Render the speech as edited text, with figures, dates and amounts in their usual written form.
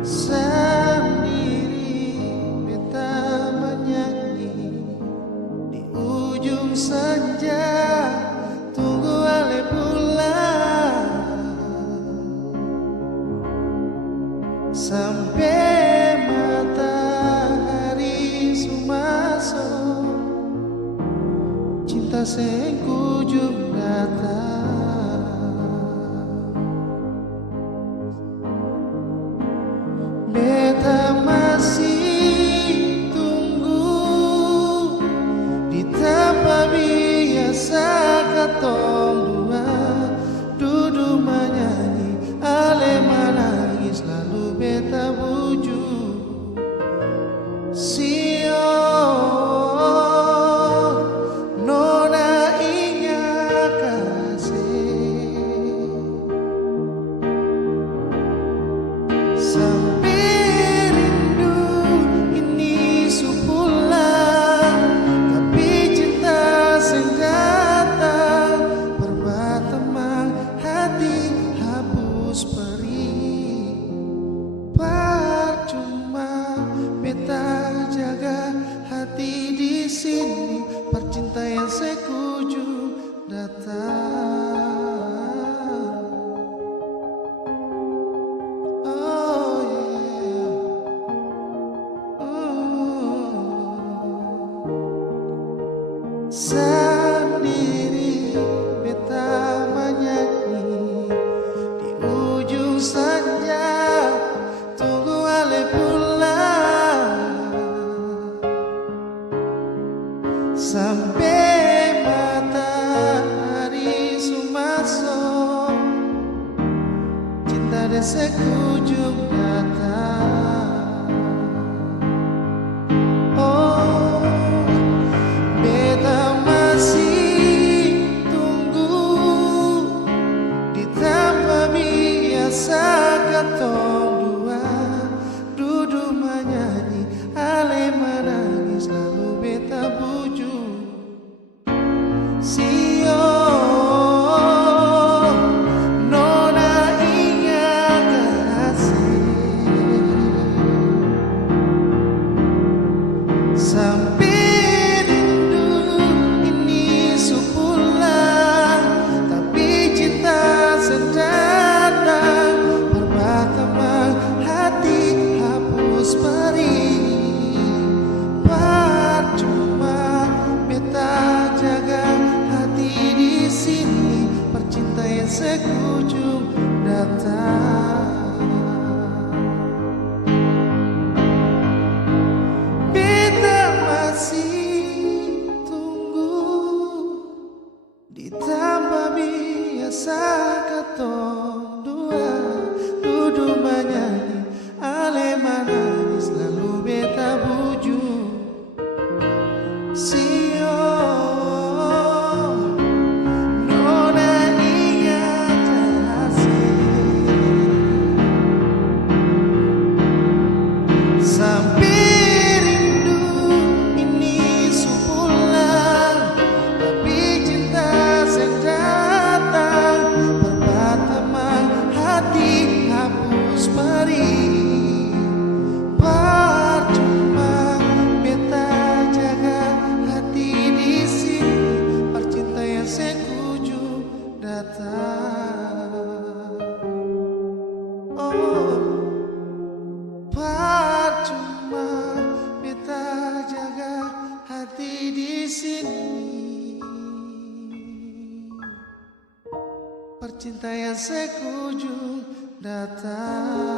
Sendiri beta menyanyi di ujung senja, tunggu ale bulan sampai matahari sumasok, cinta sing kunjung datang. Beta masih tunggu di tempat biasa katong dua duduk menyanyi, ale menangis lalu beta bujuk sio nona ingat kasih sampai rindu ini supulang, tapi cinta sing datang berbuat temang hati hapus perih. Percuma beta jaga hati di sini, percintaian sekujung datang. Sendiri beta menyanyi di ujung senja, tunggu ale pulang sampai matahari sumasok, cinta dan sekujung datang. Katong dua duduk menyanyi, ale menangis lalu beta bujuk sio nona ingat kasih sampai rindu ini supulang, tapi cinta sedang perih. Percuma beta jaga hati di sini, percintaian sekujung datang. Beta masih tunggu di tempat biasa katong dua duduk menyanyi, ale menangis lalu beta bujuk sio nona ingat kasih sampai rindu ini supulang, tapi cinta sing datang berbuat temang hati hapus perih. Percuma beta jaga hati di sini, percintaian sekujung datang. Oh, percuma beta jaga hati di sini, percintaian sekujung datang.